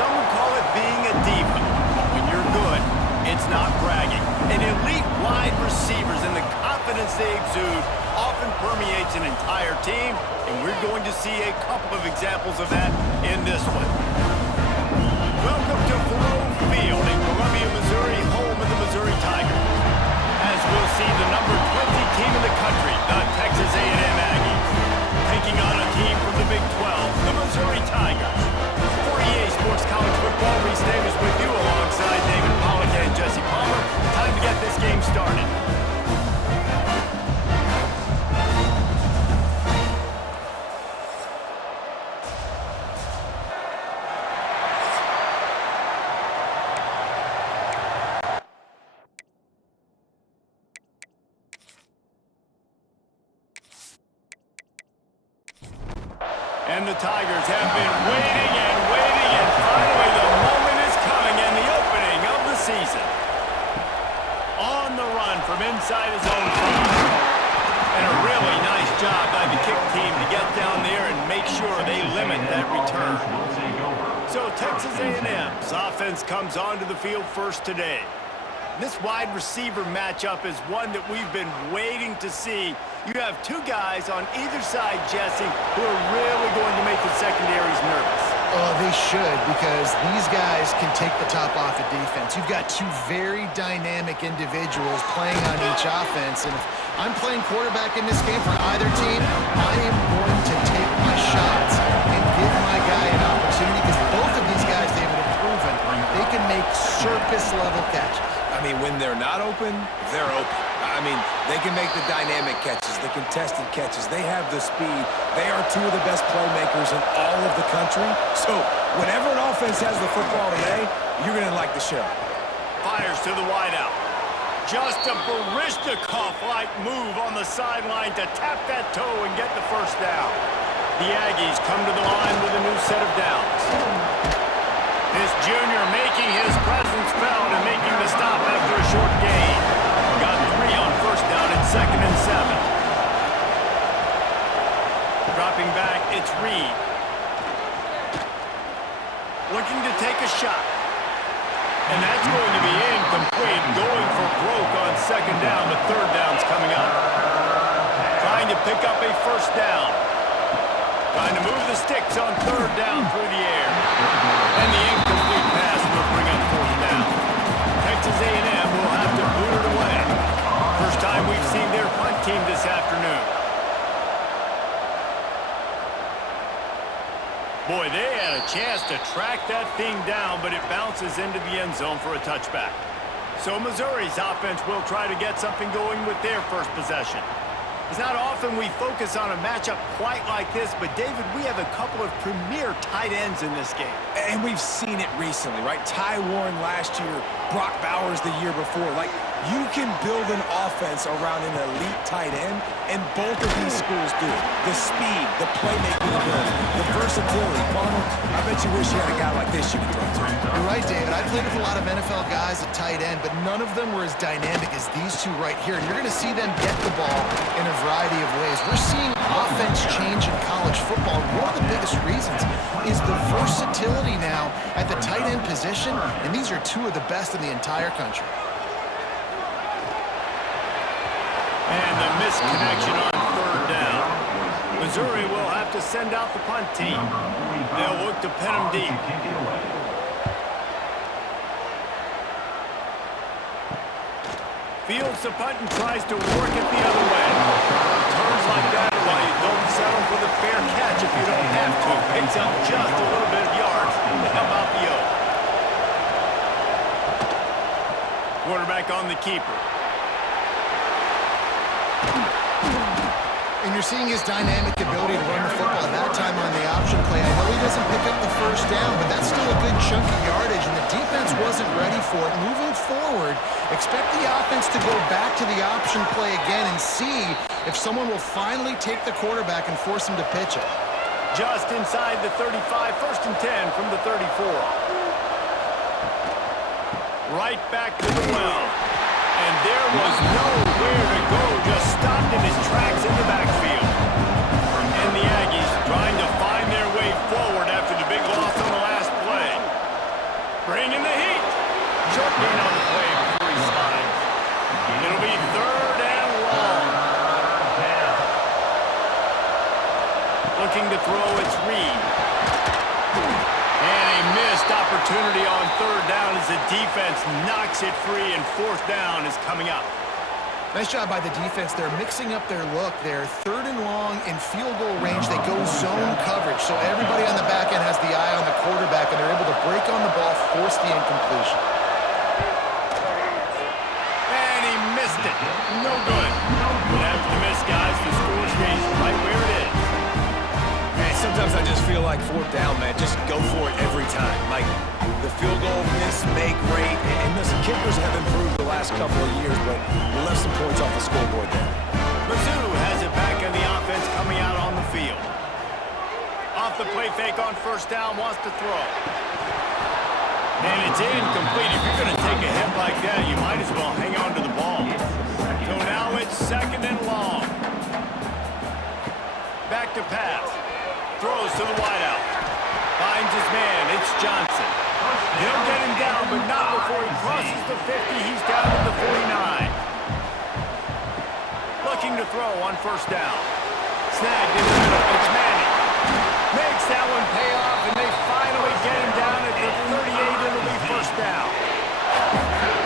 Some would call it being a diva. When you're good, it's not bragging. And elite wide receivers and the confidence they exude often permeates an entire team, and we're going to see a couple of examples of that in this one. Welcome to Faroe Field in Columbia, Missouri, home of the Missouri Tigers. As we'll see, the number 20 team in the country, the Texas A&M Aggies, taking on a team from the Big 12, the Missouri Tigers. For EA Sports College Football, Reese Davis with you alongside David Pollack and Jesse Palmer. Time to get this game started. And the Tigers have been waiting, and finally the moment is coming, and the opening of the season. On the run from inside his own 5. And a really nice job by the kick team to get down there and make sure they limit that return. So Texas A&M's offense comes onto the field first today. This wide receiver matchup is one that we've been waiting to see. You have two guys on either side, Jesse, who are really going to make the secondaries nervous. Oh, they should, because these guys can take the top off the defense. You've got two very dynamic individuals playing on each offense, and if I'm playing quarterback in this game for either team, I am going to take my shots and give my guy an opportunity, because both of these guys, David, have proven they can make circus-level catches. I mean, when they're not open, they're open. I mean, they can make the dynamic catches, the contested catches. They have the speed. They are two of the best playmakers in all of the country. So whenever an offense has the football today, you're going to like the show. Fires to the wideout. Just a Baryshnikov-like move on the sideline to tap that toe and get the first down. The Aggies come to the line with a new set of downs. This junior making his presence felt and making the stop after a short gain. Got 3 on first down and 2nd and 7. Dropping back, it's Reed. Looking to take a shot. And that's going to be incomplete. Going for broke on 2nd down, but 3rd down's coming up. Trying to pick up a first down. Trying to move the sticks on 3rd down through the air. And the incomplete pass will bring up 4th down. Texas A&M will have to boot it away. First time we've seen their punt team this afternoon. Boy, they had a chance to track that thing down, but it bounces into the end zone for a touchback. So Missouri's offense will try to get something going with their first possession. It's not often we focus on a matchup quite like this, but David, we have a couple of premier tight ends in this game. And we've seen it recently, right? Ty Warren last year, Brock Bowers the year before. Like, you can build an offense around an elite tight end, and both of these schools do. The speed, the playmaking ability, the versatility. Palmer, I bet you wish you had a guy like this you could throw to. You're right, David. I played with a lot of NFL guys at tight end, but none of them were as dynamic as these two right here. And you're going to see them get the ball in a variety of ways. We're seeing offense change in college football. One of the biggest reasons is the versatility now at the tight end position, and these are two of the best in the entire country. And the misconnection on 3rd down. Missouri will have to send out the punt team. They'll look to pin them deep. Fields the punt and tries to work it the other way. Turns like that while you don't settle for the fair catch if you don't have to. Picks up just a little bit of yards to help out the O. Quarterback on the keeper. And you're seeing his dynamic ability to run the football. That time on the option play, I know he doesn't pick up the first down, but that's still a good chunk of yardage, and the defense wasn't ready for it. Moving forward, expect the offense to go back to the option play again and see if someone will finally take the quarterback and force him to pitch it. Just inside the 35, 1st and 10 from the 34. Right back to the well. And there was nowhere to go, just stopped in his tracks in the backfield. And the Aggies trying to find their way forward after the big loss on the last play. opportunity on third down as the defense knocks it free, and fourth down is coming up. Nice job by the defense. They're mixing up their look. They're third and long in field goal range. They go zone coverage. So everybody on the back end has the eye on the quarterback, and they're able to break on the ball, force the incompletion. And he missed it. No good. But after the miss, guys, the score stays right where it is. Man, sometimes I just feel like fourth down, man. Just go for it every time. Like, the field goal miss, make rate. And listen, kickers have improved the last couple of years, but we left some points off the scoreboard there. Mizzou has it back in the offense coming out on the field. Off the play fake on first down, wants to throw. And it's incomplete. If you're going to take a hit like that, you might as well hang on to the ball. So now it's second and long. Back to pass. Throws to the wideout. Finds his man. It's Johnson. He'll get him down, but not before he crosses the 50. He's down to the 49. Looking to throw on first down. Snagged in the middle. It's Manning. Makes that one pay off, and they finally get him down at the 38. It'll be first down.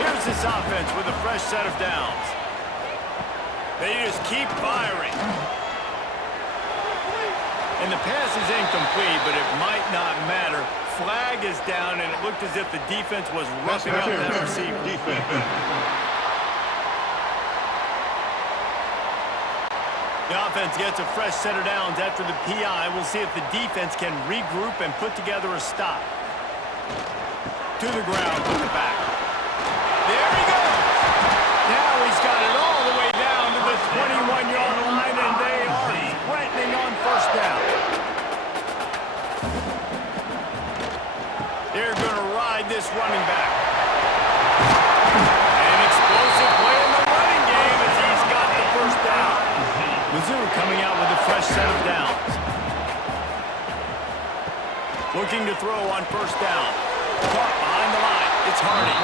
Here's this offense with a fresh set of downs. They just keep firing. And the pass is incomplete, but it might not matter. Flag is down, and it looked as if the defense was roughing up that receiver. The offense gets a fresh set of downs after the PI. We'll see if the defense can regroup and put together a stop. To the ground from the back. There he goes! Now he's got it all the way down to the 21-yard line, and they are threatening on first down. They're going to ride this running back. An explosive play in the running game as he's got the first down. Mizzou coming out with a fresh set of downs. Looking to throw on first down. Caught behind the line. It's Hardy.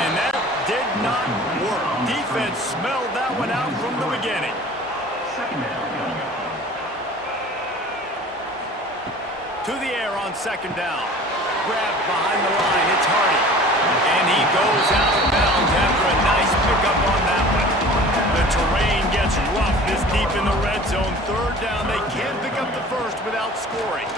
And that did not work. Defense smelled that one out from the beginning. To the air on second down. Grabbed behind the line. It's Hardy. And he goes out of bounds after a nice pickup on that one. The terrain gets rough this deep in the red zone. Third down. They can't pick up the first without scoring.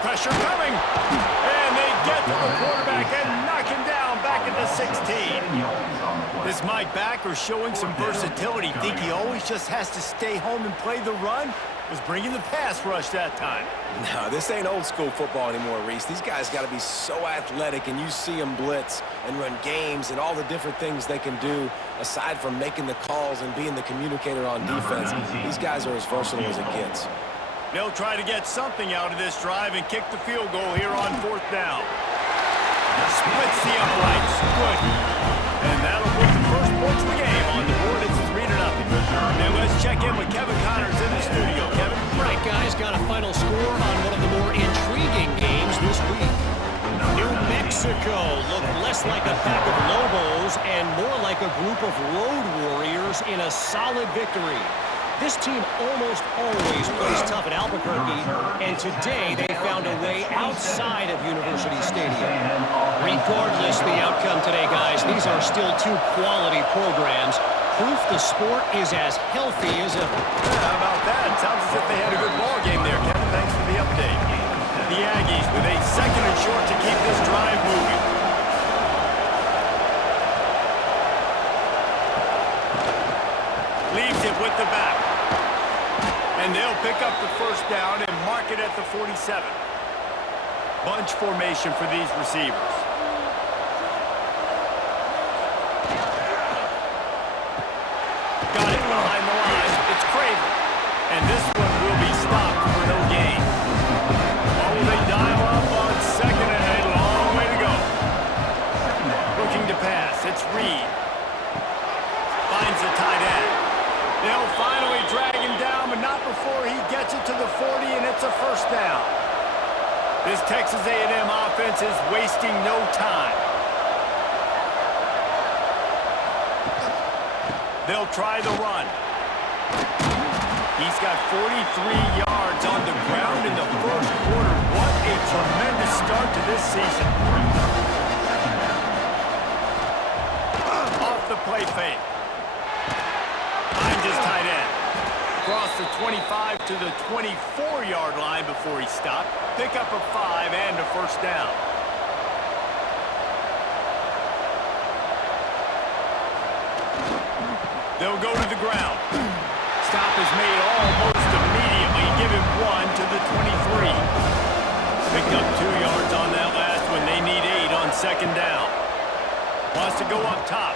Pressure coming. And they get to the quarterback and knock him down back into 16. This Mike backer showing some versatility. Think he always just has to stay home and play the run? Was bringing the pass rush that time. No, this ain't old school football anymore, Reese. These guys got to be so athletic, and you see them blitz and run games and all the different things they can do aside from making the calls and being the communicator on defense. These guys are as versatile as it gets. They'll try to get something out of this drive and kick the field goal here on fourth down. Splits the uprights. Good. And that'll put the first points of the game on the board. It's 3-0. Now let's check in with Kevin Connors in the studio. Kevin? Right, guys, got a final score on one of the more intriguing games this week. New Mexico looked less like a pack of Lobos and more like a group of road warriors in a solid victory. This team almost always plays tough at Albuquerque, and today they found a way outside of University Stadium. Regardless the outcome today, guys, these are still two quality programs. Proof the sport is as healthy as ever. How about that? Sounds as if they had a good ball game there, Kevin. Thanks for the update. The Aggies with a second and short to keep this drive moving. Leaves it with the back. And they'll pick up the first down and mark it at the 47. Bunch formation for these receivers. Got it behind the line. It's Craven. And this one will be stopped for no gain. Oh, they dial up on second and a long way to go. Looking to pass. It's Reed. Finds the tight end. They'll finally drag him down, but not before he gets it to the 40, and it's a first down. This Texas A&M offense is wasting no time. They'll try the run. He's got 43 yards on the ground in the first quarter. What a tremendous start to this season. play fake. Finds his tight end. Across the 25 to the 24-yard line before he stopped. Pick up a 5 and a first down. They'll go to the ground. Stop is made almost immediately. Give him 1 to the 23. Picked up 2 yards on that last one. They need 8 on second down. Wants to go up top.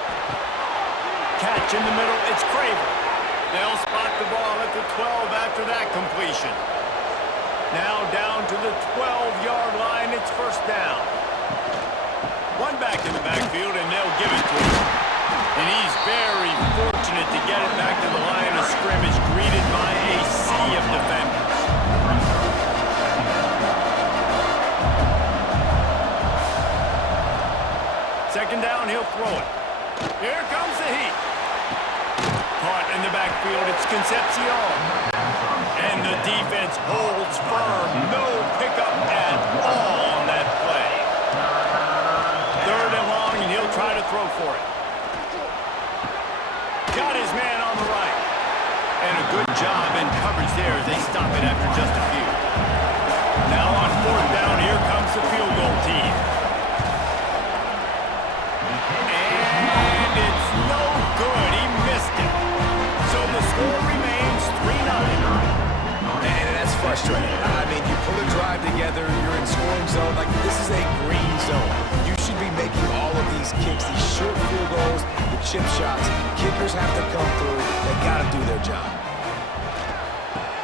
Catch in the middle. It's Craver. They'll spot the ball at the 12 after that completion. Now down to the 12-yard line. It's first down. One back in the backfield, and they'll give it to him. And he's very fortunate to get it back to the line of scrimmage, greeted by a sea of defenders. Second down, he'll throw it. Here comes the heat. Caught in the backfield, it's Concepcion. And the defense holds firm. No pickup at all on that play. Third and long, and he'll try to throw for it. Got his man on the right. And a good job in coverage there as they stop it after just a few. Now on fourth down, here comes the field goal team. And it's no good. He missed it. So the score remains 3-0. And that's frustrating. I mean, you put a drive together, you're in scoring zone. Like, this is a green zone. You should be making all of these kicks, these short field goals, the chip shots. Kickers have to come through. They got to do their job.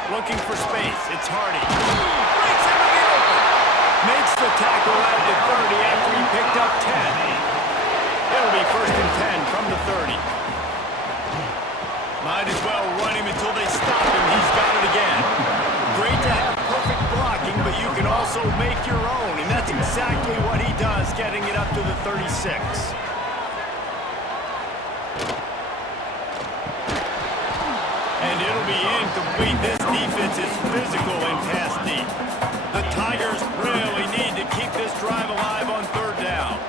Looking for space. It's Hardy. Breaks into the open. Makes the tackle at the 30 after he picked up 10. It'll be first and 10 from the 30. Might as well run him until they stop him. He's got it again. Great to have perfect blocking, but you can also make your own, and that's exactly what he does, getting it up to the 36. And it'll be incomplete. This defense is physical and pass deep. The Tigers really need to keep this drive alive on third down.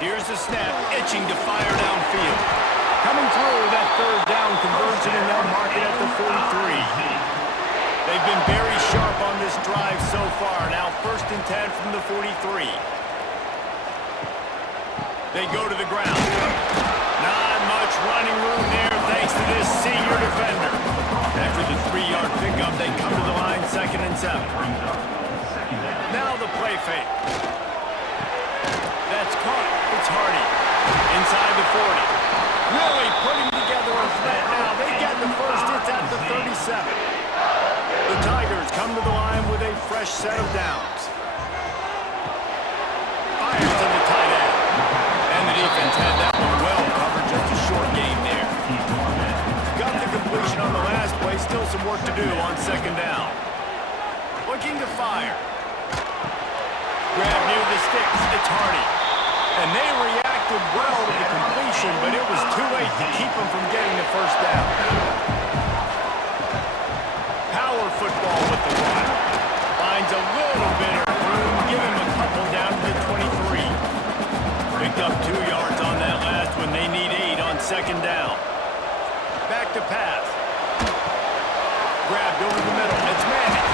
Here's the snap, itching to fire downfield. Coming through that third down conversion, and they'll mark it at the 43. They've been very sharp on this drive so far. Now first and 10 from the 43. They go to the ground. Not much running room there thanks to this senior defender. After the 3-yard pickup, they come to the line, second and 7. Now the play fake. That's caught. It's Hardy. Inside the 40. Really putting together a threat now. They get the first. It's at the 37. The Tigers come to the line with a fresh set of downs. Fires to the tight end. And the defense had that one well covered. Just a short game there. Got the completion on the last play. Still some work to do on second down. Looking to fire. Grab near the sticks. It's Hardy. And they reacted well to the completion, but it was too late to keep them from getting the first down. Power football with the run. Finds a little bit of room. Give him a couple down to the 23. Picked up 2 yards on that last one. They need 8 on second down. Back to pass. Grabbed over the middle. It's Manning.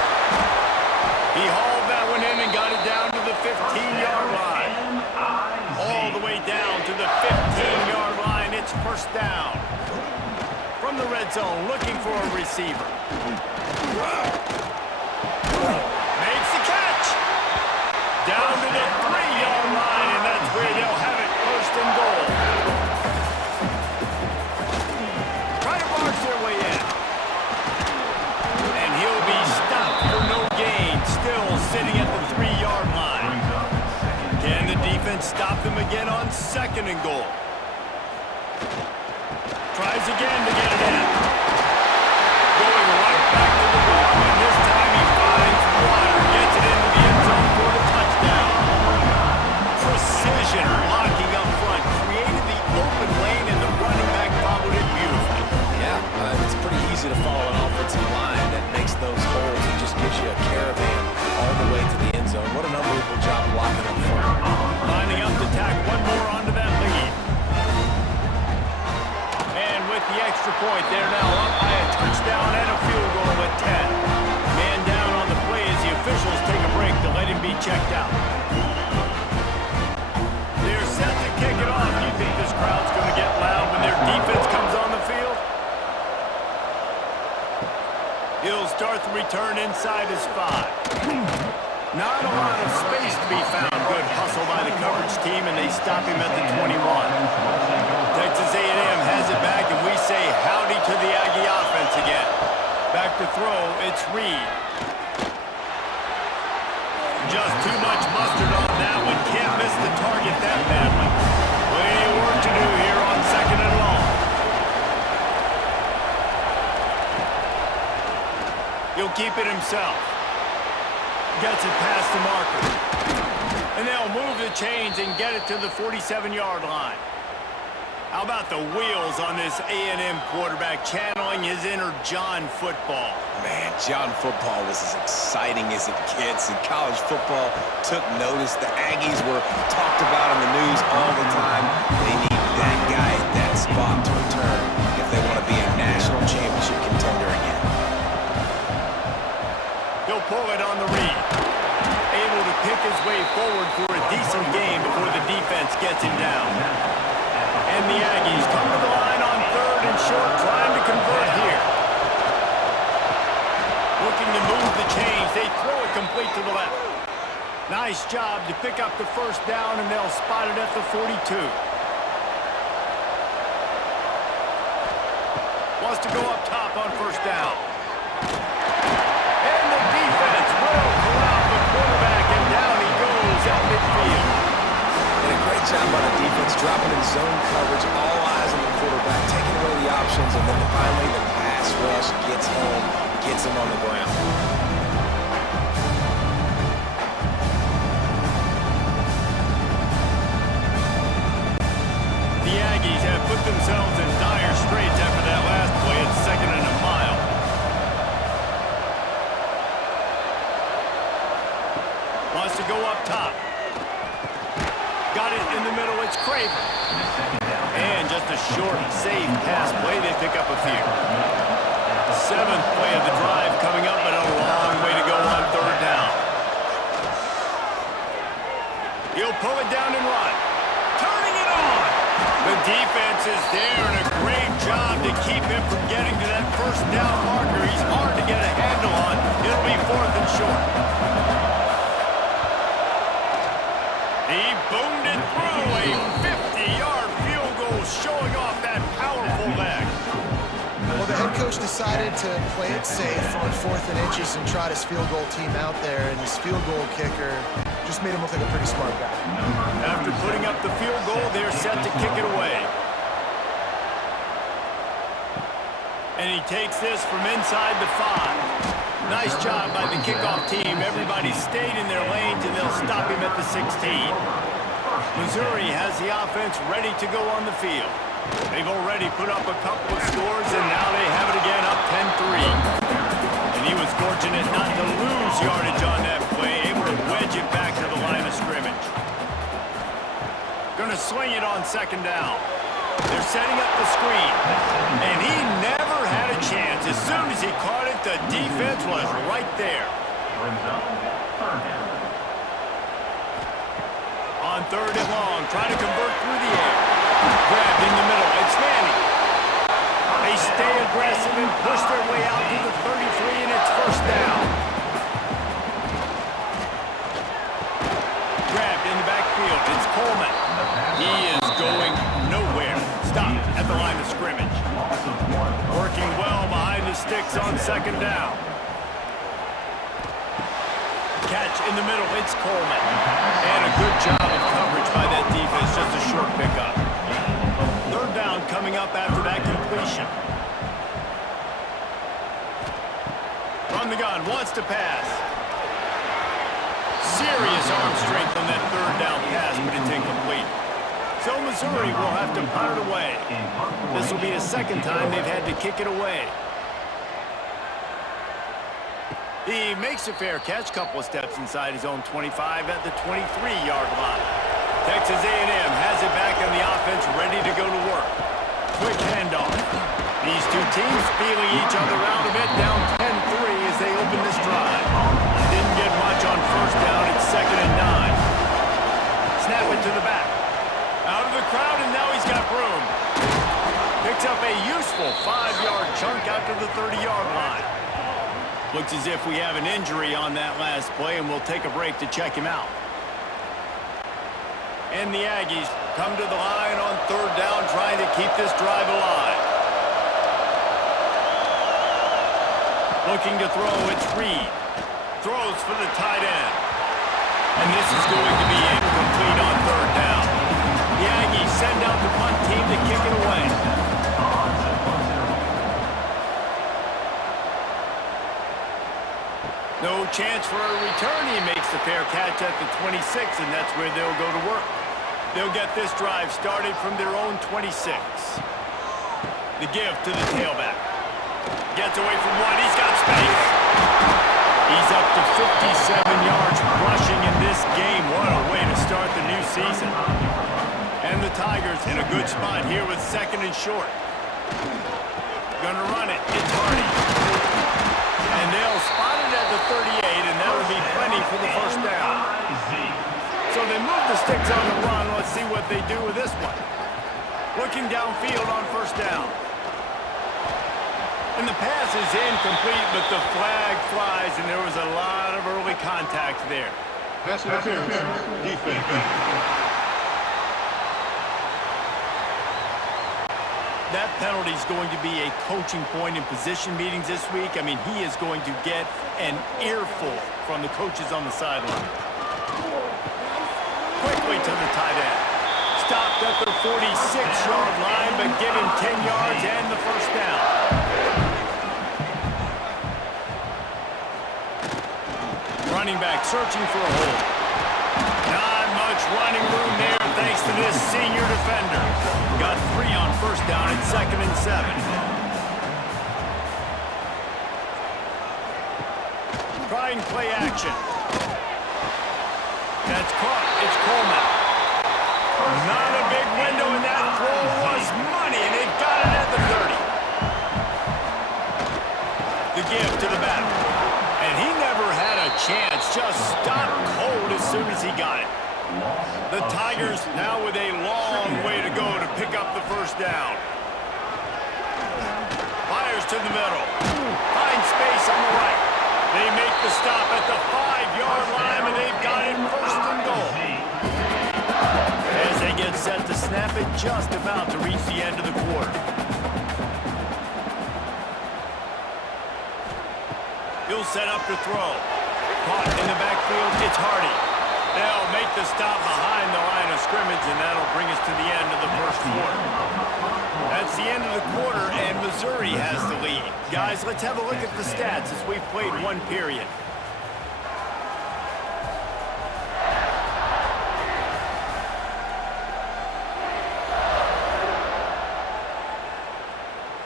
He hauled that one in and got it down to the 15-yard line. All the way down to the 15-yard line. It's first down. From the red zone, looking for a receiver. Makes the catch. Down to the 3-yard line, and that's where they'll have it, first and goal. Try to barge their way in. And he'll be stopped for no gain, still sitting at the 3-yard line. Can the defense stop them again on second and goal? Tries again to get it in. Going right back to the ball, and this time he finds Water. Gets it into the end zone for the touchdown. Precision blocking up front. Created the open lane, and the running back followed it beautifully. Yeah, it's pretty easy to follow an offensive line that makes those holes and just gives you a caravan all the way to the end zone. What an unbelievable job blocking up front. Lining up to tack one more onto that lead. out. They're set to kick it off. Do you think this crowd's going to get loud when their defense comes on the field? He'll start the return inside his 5. Not a lot of space to be found. Good hustle by the coverage team, and they stop him at the 21. Texas A&M has it back, and we say howdy to the Aggie offense again. Back to throw, it's Reed. Just too much mustard on that one. Can't miss the target that badly. Plenty of work to do here on 2nd and long. He'll keep it himself. Gets it past the marker. And they'll move the chains and get it to the 47-yard line. How about the wheels on this A&M quarterback channeling his inner John football? Man, John football was as exciting as it gets, and college football took notice. The Aggies were talked about in the news all the time. They need that guy at that spot to return if they want to be a national championship contender again. He'll pull it on the read. Able to pick his way forward for a decent game before the defense gets him down. And the Aggies come to the line on 3rd and short, trying to convert here. Looking to move the chains. They throw it complete to the left. Nice job to pick up the first down, and they'll spot it at the 42. Wants to go up top on first down. And the defense will corral the quarterback, and down he goes at midfield. And a great job by the defense, dropping in zone coverage, all eyes on the quarterback, taking away the options, and then finally the pass rush gets home, gets him on the ground. The Aggies have put themselves in dire straits after that last play at 2nd and a mile. Wants to go up top. Got it in the middle, it's Craven. And just a short, safe pass play, they pick up a few. 7th play of the drive coming up, but a long way to go on 3rd down. He'll pull it down and run. Turning it on! The defense is there, and a great job to keep him from getting to that first down marker. He's hard to get a handle on. It'll be 4th and short. He boomed it through a 50-yard field goal, showing off that powerful leg. Well, the head coach decided to play it safe on 4th and inches and trot his field goal team out there, and his field goal kicker just made him look like a pretty smart guy. After putting up the field goal, they're set to kick it away. And he takes this from inside the 5. Nice job by the kickoff team. Everybody stayed in their lanes, and they'll stop him at the 16. Missouri has the offense ready to go on the field. They've already put up a couple of scores, and now they have it again, up 10-3. And he was fortunate not to lose yardage on that play, able to wedge it back to the line of scrimmage. Gonna swing it on 2nd down. They're setting up the screen, and he never had a chance. As soon as he caught it, the defense was right there. On 3rd and long, trying to convert through the air. Grabbed in the middle, it's Manning. They stay aggressive and push their way out to the 33, and it's 1st down. Grabbed in the backfield, it's Coleman. He is going nowhere. Stopped at the line of scrimmage. Working well behind the sticks on 2nd down. Catch in the middle, it's Coleman. And a good job of coverage by that defense, just a short pickup. 3rd down coming up after that completion. From the gun, wants to pass. Serious arm strength on that 3rd down pass, but it's incomplete. So Missouri will have to punt it away. This will be the 2nd time they've had to kick it away. He makes a fair catch, couple of steps inside his own 25 at the 23-yard line. Texas A&M has it back on the offense, ready to go to work. Quick handoff. These two teams feeling each other out a bit, down 10-3 as they open this drive. Didn't get much on 1st down. It's 2nd and 9. beautiful 5-yard chunk out to the 30-yard line. Looks as if we have an injury on that last play, and we'll take a break to check him out. And the Aggies come to the line on third down, trying to keep this drive alive. Looking to throw, it's Reed. Throws for the tight end. And this is going to be incomplete on third down. The Aggies send out the punt team to kick it away. No chance for a return. He makes the fair catch at the 26, and that's where they'll go to work. They'll get this drive started from their own 26. The give to the tailback. Gets away from one. He's got space. He's up to 57 yards rushing in this game. What a way to start the new season. And the Tigers in a good spot here with second and short. Gonna run it. It's Hardy. And they'll spot it at the 38, and that will be plenty for the first down. So they move the sticks on the run. Let's see what they do with this one. Looking downfield on first down. And the pass is incomplete, but the flag flies, and there was a lot of early contact there. Pass interference. Defense. That penalty is going to be a coaching point in position meetings this week. I mean, he is going to get an earful from the coaches on the sideline. Quickly to the tight end. Stopped at the 46-yard line, but give him 10 yards and the first down. Running back searching for a hole. Not much running room there thanks to this senior defender. Got 3 on first down and 2nd and 7. Trying play action. That's caught. It's Coleman. Not a big window, and that throw was money, and they've got it at the 30. The give to the back. And he never had a chance. Just stopped cold as soon as he got it. The Tigers now with a long way to go to pick up the first down. Fires to the middle. Finds space on the right. They make the stop at the 5-yard line, and they've got it first and goal. As they get set to snap it, just about to reach the end of the quarter. He'll set up to throw. Caught in the backfield, it's Hardy. They'll make the stop behind the line of scrimmage, and that'll bring us to the end of the first quarter. That's the end of the quarter, and Missouri has the lead. Guys, let's have a look at the stats as we've played one period.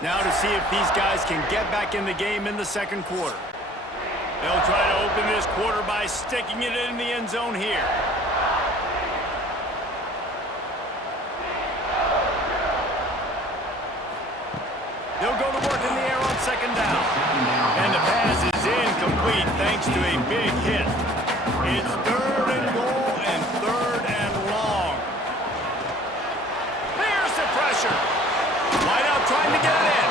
Now to see if these guys can get back in the game in the second quarter. They'll try to open this quarter by sticking it in the end zone here. They'll go to work in the air on second down. And the pass is incomplete thanks to a big hit. It's 3rd and goal and 3rd and long. There's the pressure. Wide out trying to get it in.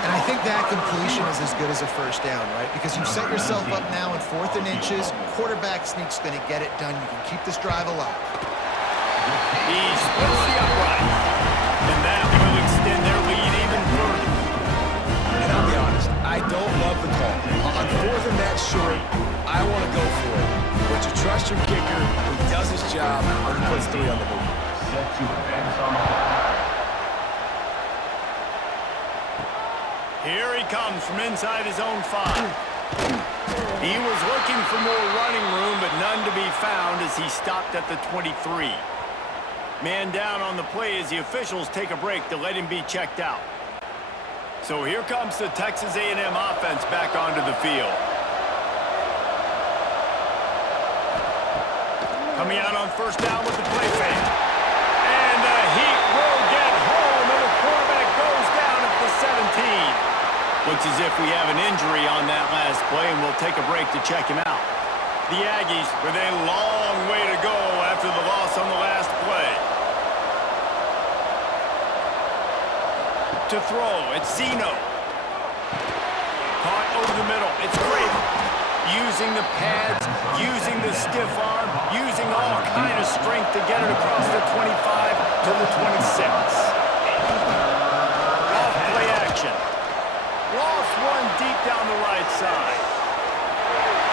And I think that completion is as good as a first down, right? Because you've set yourself up now in 4th and inches. Quarterback sneak's going to get it done. You can keep this drive alive. He splits the upright. And that will extend their lead even further. And I'll be honest, I don't love the call. On 4th and that short, I want to go for it. But you trust your kicker, who does his job, and he puts 3 on the board. Here he comes from inside his own 5. He was looking for more running room, but none to be found as he stopped at the 23. Man down on the play as the officials take a break to let him be checked out. So here comes the Texas A&M offense back onto the field. Coming out on first down with the play fake. And the heat will get home, and the quarterback goes down at the 17. Looks as if we have an injury on that last play, and we'll take a break to check him out. The Aggies with a long way to go after the loss on the last play. to throw. It's Zeno. Caught over the middle. It's Craven. Using the pads, using the stiff arm, using all kind of strength to get it across the 25 to the 26. Off play action. Lost one deep down the right side.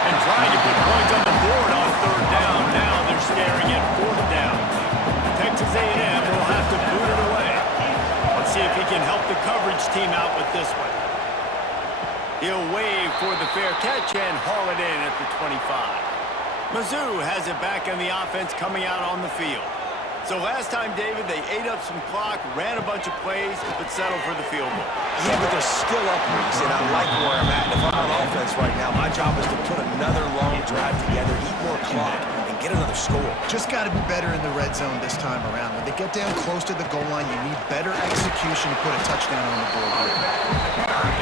And trying to put points on the board on third down. Now they're staring at fourth down. Texas A&M will have to boot it away. Let's see if he can help the coverage team out with this one. He'll wave for the fair catch and haul it in at the 25. Mizzou has it back in the offense coming out on the field. So last time, David, they ate up some clock, ran a bunch of plays, but settled for the field goal. Yeah, but they're still up, Reese, and I like where I'm at. And if I'm on offense right now, my job is to put another long drive together, eat more clock, and get another score. Just got to be better in the red zone this time around. When they get down close to the goal line, you need better execution to put a touchdown on the board here.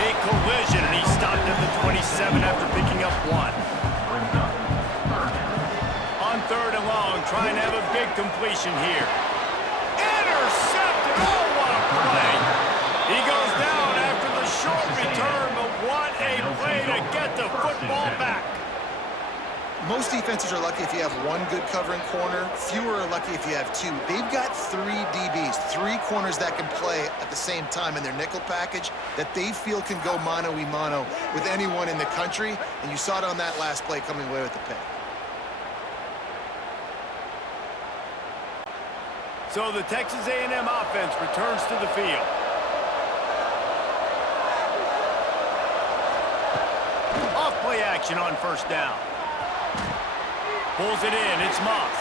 A collision, and he stopped at the 27 after picking up one. On third and long, trying to have a big completion here. Intercepted! Oh, what a play! He goes down after the short return, but what a play to get the football back. Most defenses are lucky if you have one good covering corner. Fewer are lucky if you have two. They've got three DBs, three corners that can play at the same time in their nickel package that they feel can go mano-a-mano with anyone in the country, and you saw it on that last play coming away with the pick. So the Texas A&M offense returns to the field. Off play action on first down. Pulls it in. It's Moss.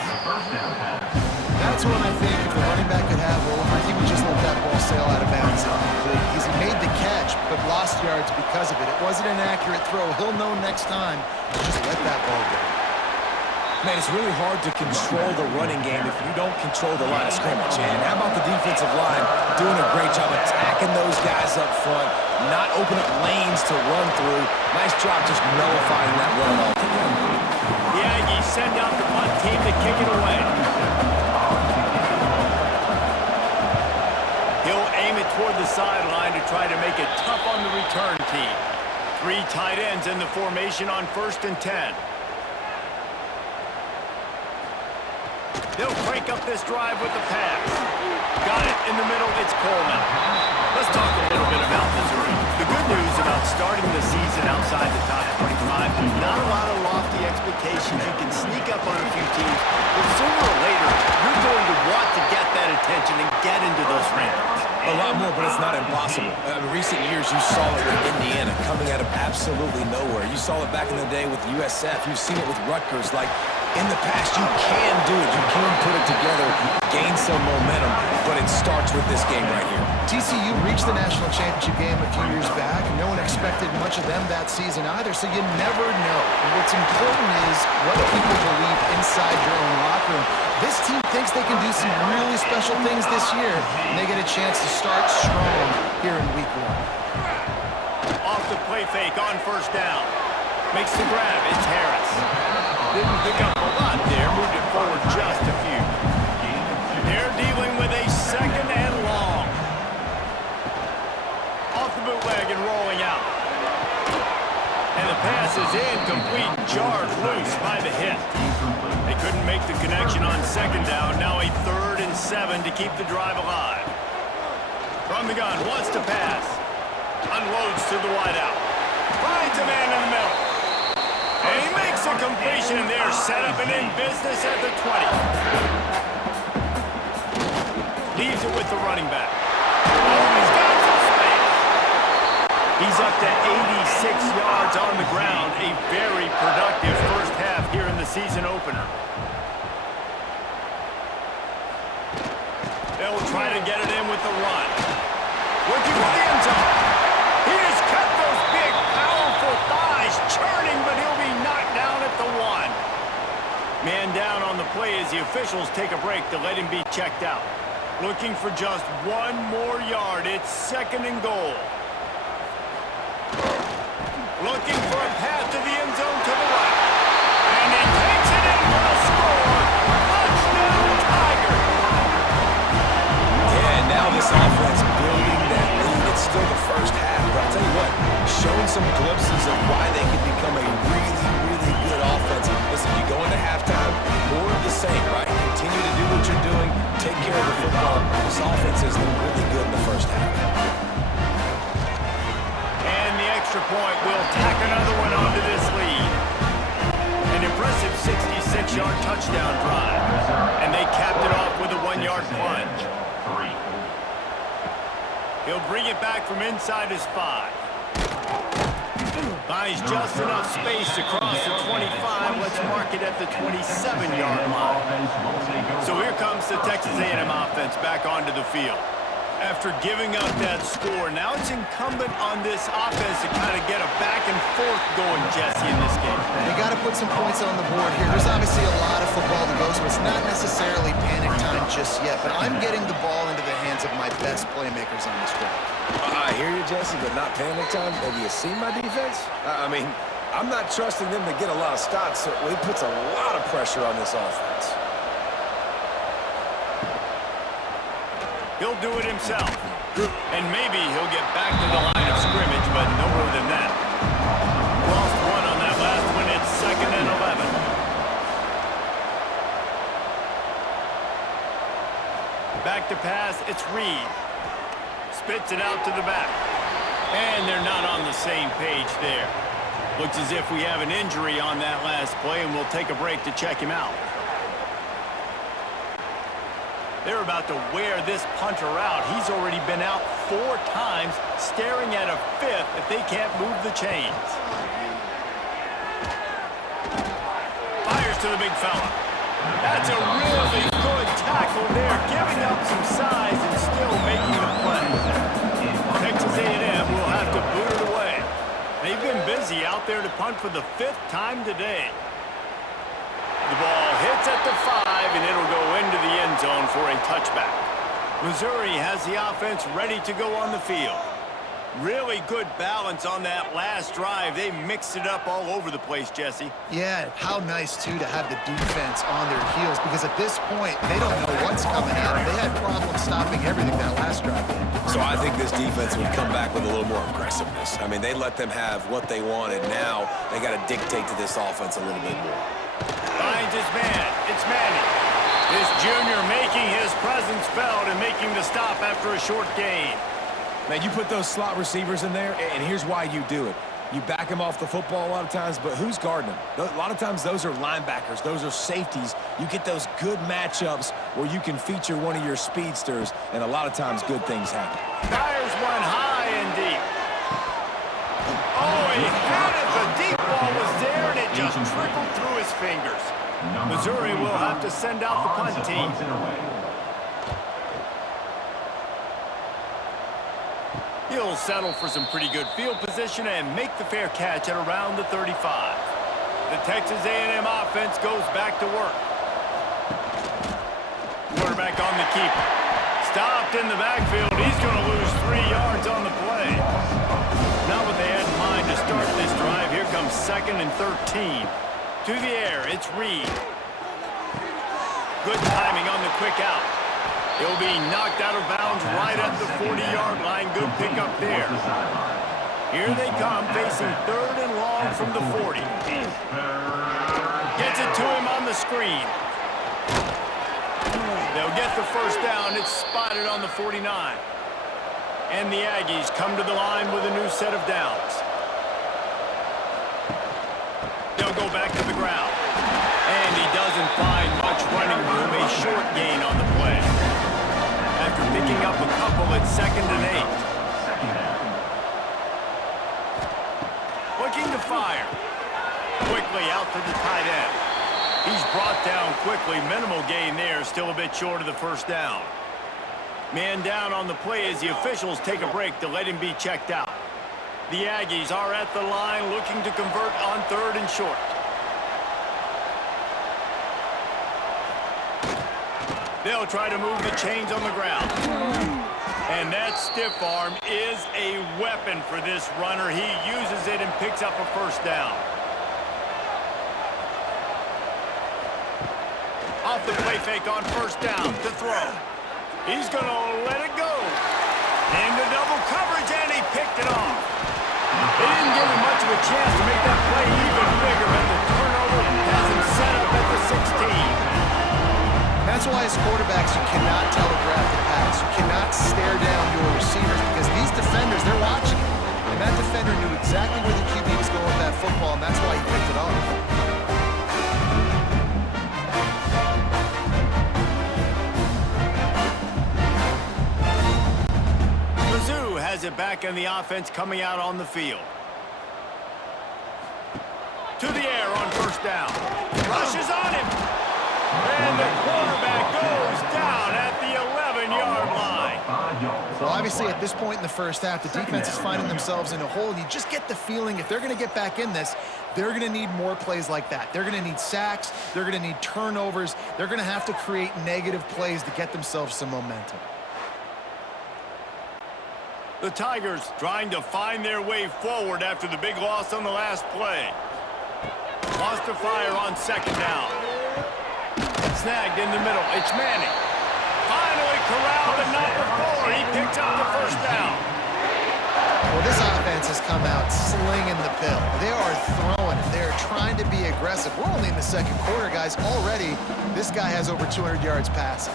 That's when I think if the running back could have over, he would just let that ball sail out of bounds incomplete. He's made the catch, but lost yards because of it. It wasn't an accurate throw. He'll know next time to just let that ball go. Man, it's really hard to control the running game if you don't control the line of scrimmage. And how about the defensive line doing a great job attacking those guys up front, not opening up lanes to run through. Nice job just nullifying that run altogether. The Aggies send out the punt team to kick it away. He'll aim it toward the sideline to try to make it tough on the return team. Three tight ends in the formation on 1st and 10. They'll crank up this drive with the pass. Got it in the middle. It's Coleman. Let's talk a little bit about Missouri. The good news about starting the season outside the top 25, not a lot of lofty expectations. You can sneak up on a few teams, but sooner or later, you're going to want to get that attention and get into those rankings. A lot more, but it's not impossible. In recent years, you saw it with Indiana coming out of absolutely nowhere. You saw it back in the day with USF. You've seen it with Rutgers. Like, in the past, you can do it. You can put it together, gain some momentum, but it starts with this game right here. TCU reached the national championship game a few years back, and no one expected much of them that season either, so you never know. And what's important is what people believe inside your own locker room. This team thinks they can do some really special things this year, and they get a chance to start strong here in week one. Off the play fake on first down. Makes the grab. It's Harris. Didn't pick up a lot there. Moved it forward just a few. They're dealing with a second and long. Off the bootleg and rolling out. And the pass is incomplete. Jarred loose by the hit. They couldn't make the connection on second down. Now a 3rd and 7 to keep the drive alive. From the gun, wants to pass. Unloads to the wideout. Finds a man in the middle. And he makes a completion there. Set up and in business at the 20. Leaves it with the running back. Oh, he's got some space. He's up to 86 yards on the ground. A very productive first half here in the season opener. They'll try to get it in with the run. Looking for the end zone. He just cut those big, powerful thighs churning, but he'll be knocked down at the 1. Man down on the play as the officials take a break to let him be checked out. Looking for just one more yard. It's 2nd and goal. Looking for a path to the end zone to the right. And he takes it in for a score. Touchdown, Tigers! Yeah, now this offense building that lead take care of the football. This offense has been really good in the first half. And the extra point will tack another one onto this lead. An impressive 66-yard touchdown drive. And they capped it off with a 1-yard plunge. He'll bring it back from inside his 5. Buys just enough space to cross the 25. Let's mark it at the 27-yard line. So here comes the Texas A&M offense back onto the field. After giving up that score, now it's incumbent on this offense to kind of get a back and forth going, Jesse, in this game. They got to put some points on the board here. There's obviously a lot of football to go, so it's not necessarily panic time just yet, but I'm getting the ball into the hands of my best playmakers on this drive. I hear you, Jesse, but not panic time. Have you seen my defense? I mean, I'm not trusting them to get a lot of stops, so it puts a lot of pressure on this offense. He'll do it himself. And maybe he'll get back to the line of scrimmage, but no more than that. Lost one on that last one. It's 2nd and 11. Back to pass. It's Reed. Spits it out to the back. And they're not on the same page there. Looks as if we have an injury on that last play, and we'll take a break to check him out. They're about to wear this punter out. He's already been out 4 times, staring at a 5th if they can't move the chains. Fires to the big fella. That's a really good tackle there, giving up some size and still making the play. Texas A&M will have to boot it away. They've been busy out there to punt for the 5th time today. The ball hits at the 5, and it'll go into the end zone for a touchback. Missouri has the offense ready to go on the field. Really good balance on that last drive. They mixed it up all over the place, Jesse. Yeah, how nice, too, to have the defense on their heels, because at this point, they don't know what's coming at them. They had problems stopping everything that last drive did. So I think this defense would come back with a little more aggressiveness. I mean, they let them have what they wanted. Now they got to dictate to this offense a little bit more. Finds his man. It's Manning. This junior making his presence felt and making the stop after a short gain. Man, you put those slot receivers in there, and here's why you do it. You back them off the football a lot of times, but who's guarding them? A lot of times those are linebackers. Those are safeties. You get those good matchups where you can feature one of your speedsters, and a lot of times good things happen. Fires one high and deep. Oh, he had it. The deep ball was there, and it just trickled through his fingers. Missouri will have to send out the punt team. He'll settle for some pretty good field position and make the fair catch at around the 35. The Texas A&M offense goes back to work. Quarterback on the keeper. Stopped in the backfield. He's going to lose 3 yards on the play. Not what they had in mind to start this drive. Here comes 2nd and 13. To the air, it's Reed. Good timing on the quick out. He'll be knocked out of bounds right at the 40-yard line. Good pickup there. Here they come, facing 3rd and long from the 40. Gets it to him on the screen. They'll get the first down. It's spotted on the 49. And the Aggies come to the line with a new set of downs. They'll go back to the ground. And he doesn't find much running room. A short gain on the play. After picking up a couple, it's 2nd and 8. Looking to fire. Quickly out to the tight end. He's brought down quickly. Minimal gain there. Still a bit short of the first down. Man down on the play as the officials take a break to let him be checked out. The Aggies are at the line looking to convert on 3rd and short. They'll try to move the chains on the ground. And that stiff arm is a weapon for this runner. He uses it and picks up a first down. Off the play fake on first down to throw. He's going to let it go. Into double coverage, and he picked it off. They didn't give him much of a chance to make that play even bigger, but the turnover has him set up at the 16. That's is why as quarterbacks you cannot telegraph the pass. You cannot stare down your receivers because these defenders, they're watching it. And that defender knew exactly where the QB was going with that football, and that's why he picked it off. Mizzou has it back in the offense coming out on the field. To the air on first down. Rushes on him. And the quarterback goes down at the 11-yard line. Well, obviously, at this point in the first half, the defense is finding themselves in a hole, and you just get the feeling if they're going to get back in this, they're going to need more plays like that. They're going to need sacks. They're going to need turnovers. They're going to have to create negative plays to get themselves some momentum. The Tigers trying to find their way forward after the big loss on the last play. Wants to fire on second down. Snagged in the middle. It's Manning. Finally corralled, but not before. He picks up the first down. Well, this offense has come out slinging the pill. They are throwing it. They are trying to be aggressive. We're only in the second quarter, guys. Already, this guy has over 200 yards passing.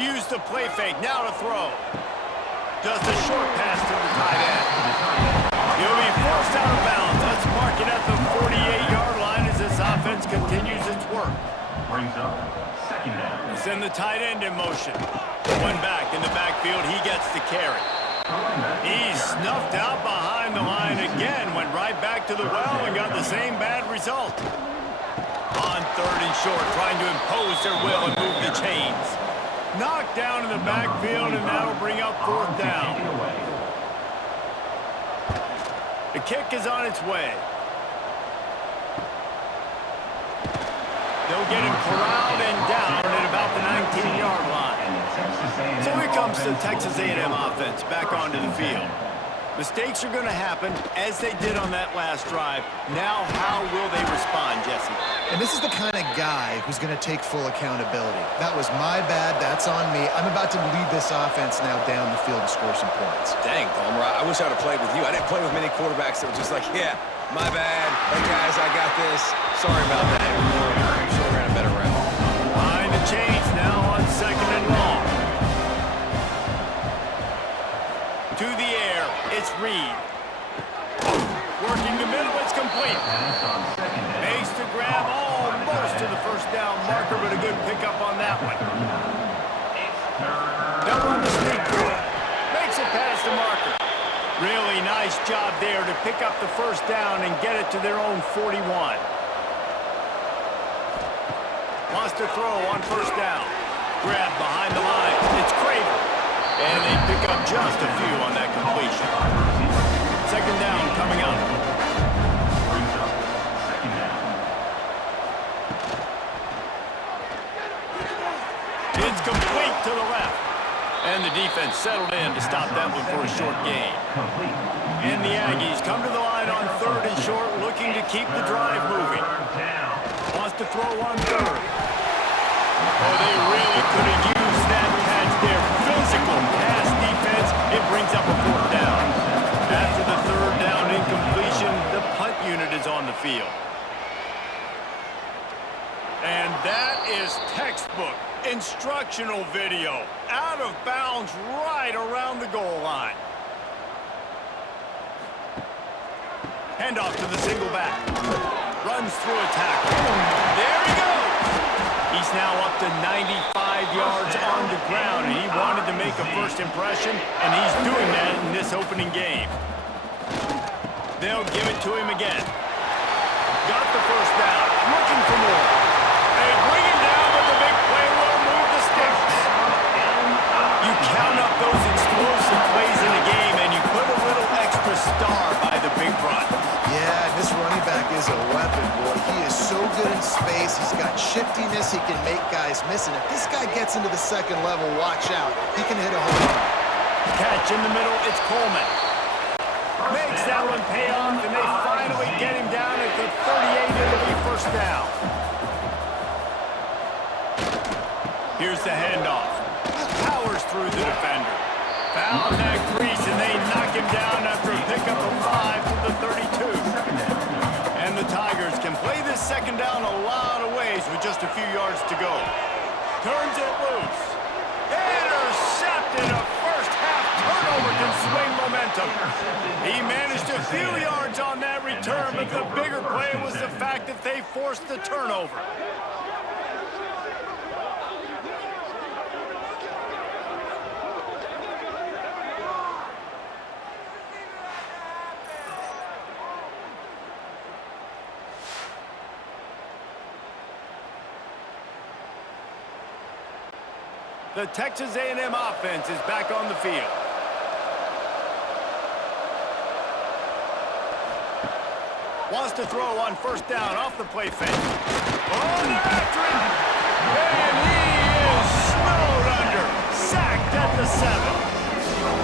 Use the play fake. Now to throw. Just a short pass to the tight end. He'll be forced out of bounds. Let's mark it at the 48-yard line as this offense continues its work. Brings up second down. Send the tight end in motion. One back in the backfield. He gets the carry. He's snuffed out behind the line again. Went right back to the well and got the same bad result. On third and short, trying to impose their will and move the chains. Knocked down in the backfield, and that'll bring up fourth down. The kick is on its way. They'll get him corralled and down at about the 19-yard line. So here comes the Texas A&M offense back onto the field. Mistakes are going to happen, as they did on that last drive. Now, how will they respond, Jesse? And this is the kind of guy who's going to take full accountability. That was my bad. That's on me. I'm about to lead this offense now down the field and score some points. Dang, Palmer, I wish I would have played with you. I didn't play with many quarterbacks that were just like, yeah, my bad. Hey, guys, I got this. Sorry about that. I'm sure we ran a better route. Behind the chains now on second and long. To the air, it's Reed. Working the middle, it's complete. Makes the grab almost to the first down marker, but a good pickup on that one. Don't run the sneak through it. Makes it past the marker. Really nice job there to pick up the first down and get it to their own 41. Wants to throw on first down. Grab behind the line. It's Craven. And they pick up just a few on that completion. Second down coming up. It's complete to the left. And the defense settled in to stop that one for a short gain. And the Aggies come to the line on third and short, looking to keep the drive moving. Wants to throw on third. Oh, they really could have used that catch there. Physical pass defense. It brings up a fourth down. After the third down incompletion, the punt unit is on the field. And that is textbook instructional video. Out of bounds right around the goal line. Handoff to the single back. Runs through a tackle. There he goes. He's now up to 95 yards on the ground, and he wanted to make a first impression, and he's doing that in this opening game. They'll give it to him again. Got the first down. Looking for more. They bring him down, but the big play will move the sticks. You count up those explosive plays in a game, and you put a little extra star by the big run. Yeah, this running back is a weapon, boy. He is so good in space. He's got shiftiness. He can make guys miss. And if this guy gets into the second level, watch out. He can hit a home run. Catch in the middle. It's Coleman. Makes that one pay off, and they finally get him down at the 38. It'll be first down. Here's the handoff. Powers through the defender. Found that crease, and they knock him down after a pickup of 5 to the 32. And the Tigers can play this this second down a lot of ways with just a few yards to go. Turns it loose. Intercepted. A first-half turnover can swing momentum. He managed a few yards on that return, but the bigger play was the fact that they forced the turnover. The Texas A&M offense is back on the field. Wants to throw on first down off the play fake. Oh, they're after him! And he is snowed under. Sacked at the 7.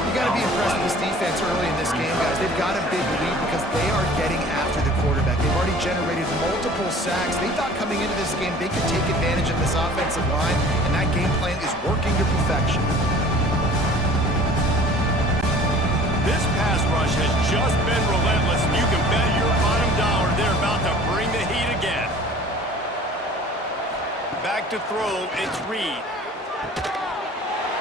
You got to be impressed with this defense early in this game, guys. They've got a big lead because they are getting after the quarterback. They've already generated multiple sacks. They thought coming into this game they could take advantage of this offensive line, and that game plan is working to perfection. This pass rush has just been relentless, and you can bet your bottom dollar they're about to bring the heat again. Back to throw, it's Reed.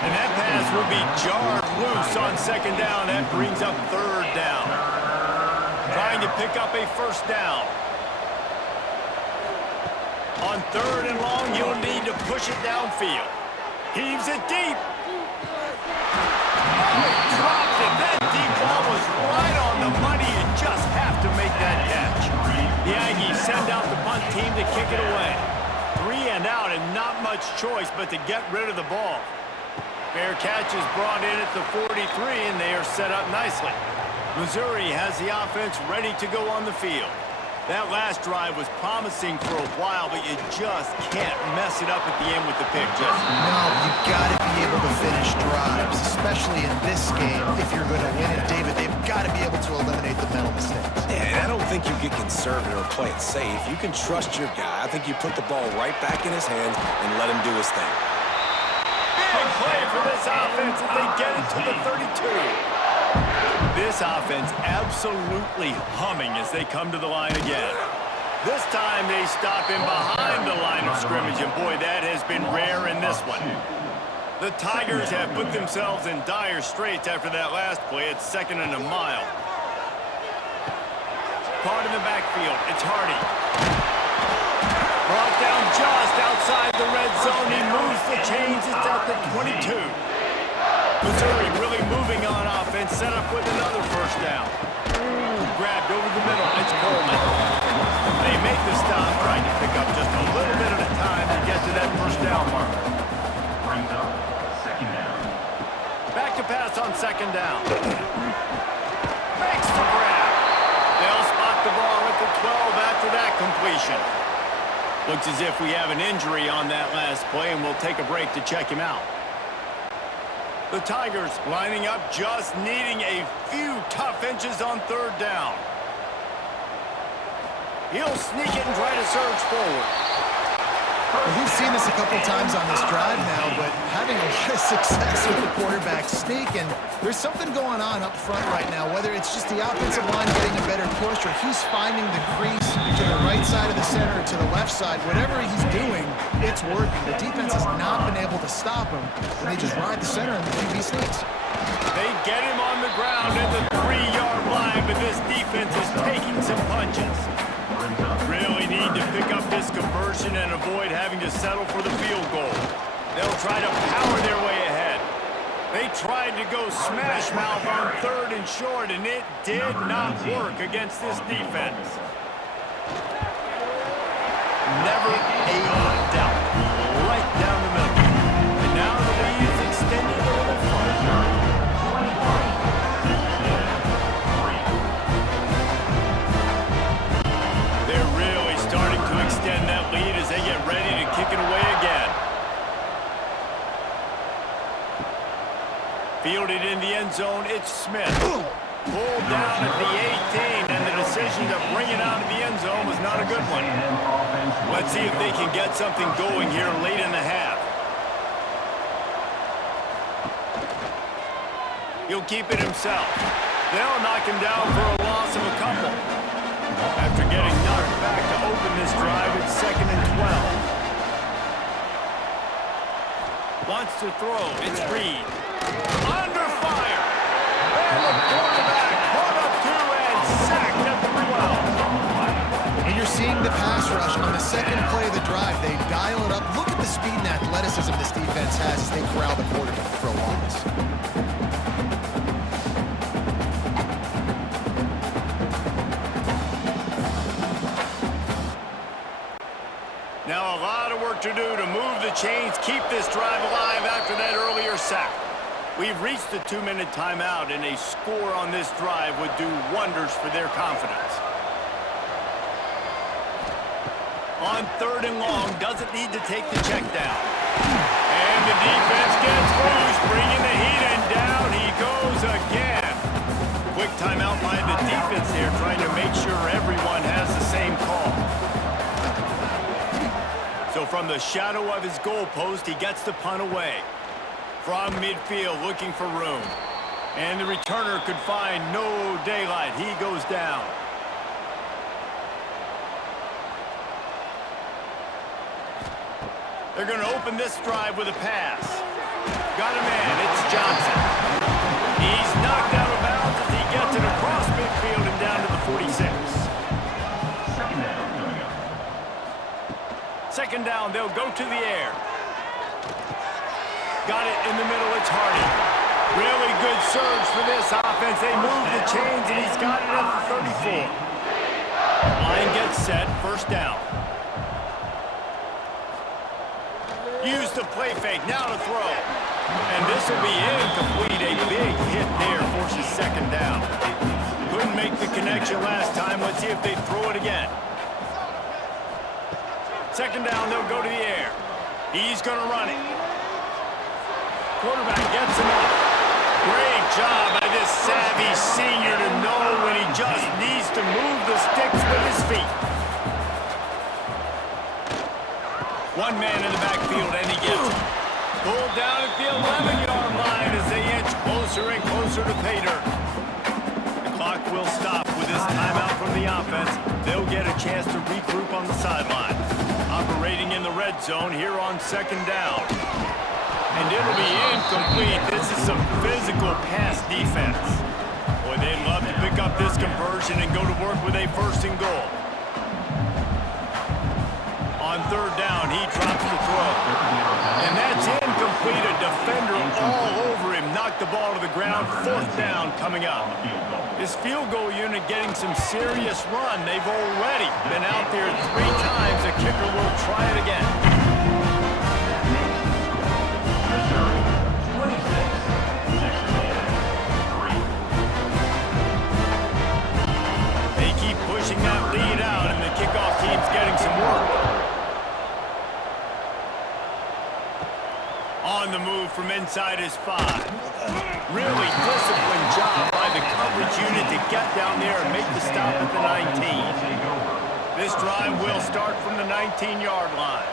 And that pass will be jarred loose on second down. That brings up third down. Trying to pick up a first down. On third and long, you'll need to push it downfield. Heaves it deep. Oh, he dropped it. That deep ball was right on the money. You just have to make that catch. The Aggies send out the punt team to kick it away. 3 and out and not much choice but to get rid of the ball. Fair catch is brought in at the 43, and they are set up nicely. Missouri has the offense ready to go on the field. That last drive was promising for a while, but you just can't mess it up at the end with the pick, Justin. No, you got to be able to finish drives, especially in this game. If you're going to win it, David, they've got to be able to eliminate the mental mistakes. Yeah, and I don't think you get conservative or play it safe. You can trust your guy. I think you put the ball right back in his hands and let him do his thing. Big play for this offense as they get it to the 32. This offense absolutely humming as they come to the line again. This time they stop him behind the line of scrimmage, and boy, that has been rare in this one. The Tigers have put themselves in dire straits after that last play. It's 2nd and a mile. Caught in the backfield. It's Hardy. Brought down just outside the red zone. He moves the chains. It's at the 22. Missouri really moving on offense. Set up with another first down. Grabbed over the middle. It's Coleman. They make the stop, trying to pick up just a little bit at a time to get to that first down mark. Brings up second down. Back to pass on second down. Makes the grab. They'll spot the ball at the 12 after that completion. Looks as if we have an injury on that last play, and we'll take a break to check him out. The Tigers lining up, just needing a few tough inches on third down. He'll sneak it and try to surge forward. We've seen this a couple times on this drive now, but having a lot of success with the quarterback sneak, and there's something going on up front right now, whether it's just the offensive line getting a better push or he's finding the crease to the right side of the center or to the left side. Whatever he's doing, it's working. The defense has not been able to stop him, and they just ride the center and the QB sneaks. They get him on the ground at the 3-yard line, but this defense is taking some punches. Really need to pick up this conversion and avoid having to settle for the field goal. They'll try to power their way ahead. They tried to go smash mouth on third and short, and it did not work against this defense. Never a doubt. Right down the middle. And now the lead is extended a little further. They're really starting to extend that lead as they get ready to kick it away again. Fielded in the end zone, it's Smith. Pulled down at the 18, and the decision to bring it out of the end zone was not a good one. Let's see if they can get something going here late in the half. He'll keep it himself. They'll knock him down for a loss of a couple. After getting knocked back to open this drive, it's 2nd and 12. Wants to throw. It's Reed. Under fire. And the quarterback put up 2 and sacked at the 12. And you're seeing the pass rush on the second play of the drive. They dial it up. Look at the speed and athleticism this defense has as they corral the quarterback for a loss. Now a lot of work to do to move the chains, keep this drive alive after that earlier sack. We've reached the 2-minute timeout, and a score on this drive would do wonders for their confidence. On 3rd and long, doesn't need to take the check down. And the defense gets loose, bringing the heat, and down he goes again. Quick timeout by the defense there, trying to make sure everyone has the same call. So from the shadow of his goalpost, he gets the punt away. From midfield, looking for room. And the returner could find no daylight. He goes down. They're going to open this drive with a pass. Got a man. It's Johnson. He's knocked out of bounds as he gets it across midfield and down to the 46. Second down, they'll go to the air. Got it in the middle, it's Hardy. Really good surge for this offense. They move the chains, and he's got it at the 34. Line gets set, 1st down. Use the play fake, now to throw. And this will be incomplete. A big hit there forces 2nd down. Couldn't make the connection last time. Let's see if they throw it again. 2nd down, they'll go to the air. He's going to run it. Quarterback gets him up. Great job by this savvy senior to know when he just needs to move the sticks with his feet. One man in the backfield, and he gets it. Pulled down at the 11-yard line as they inch closer and closer to pay dirt. The clock will stop with this timeout from the offense. They'll get a chance to regroup on the sideline. Operating in the red zone here on 2nd down. And it'll be incomplete. This is some physical pass defense. Boy, they'd love to pick up this conversion and go to work with a 1st and goal. On 3rd down, he drops the throw. And that's incomplete. A defender all over him. Knocked the ball to the ground. 4th down coming up. This field goal unit getting some serious run. They've already been out there 3 times. The kicker will try it again. They keep pushing that lead out, and the kickoff team's getting some work. On the move from inside his 5. Really disciplined job by the coverage unit to get down there and make the stop at the 19. This drive will start from the 19-yard line.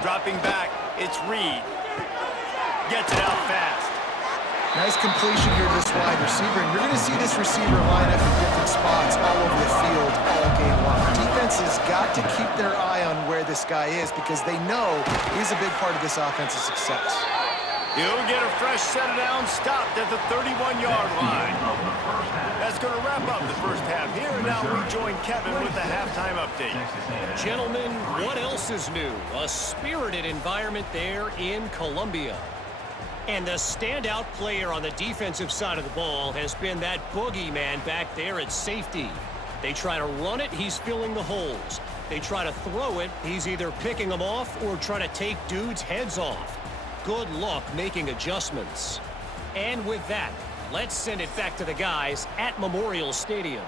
Dropping back, it's Reed. Gets it out fast. Nice completion here to this wide receiver, and you're going to see this receiver line up in different spots all over the field all game long. Defense has got to keep their eye on where this guy is because they know he's a big part of this offense's success. He'll get a fresh set down, stopped at the 31-yard line. That's going to wrap up the first half here, and now we join Kevin with the halftime update. Gentlemen, what else is new? A spirited environment there in Columbia. And the standout player on the defensive side of the ball has been that boogeyman back there at safety. They try to run it, he's filling the holes. They try to throw it, he's either picking them off or trying to take dudes' heads off. Good luck making adjustments. And with that, let's send it back to the guys at Memorial Stadium.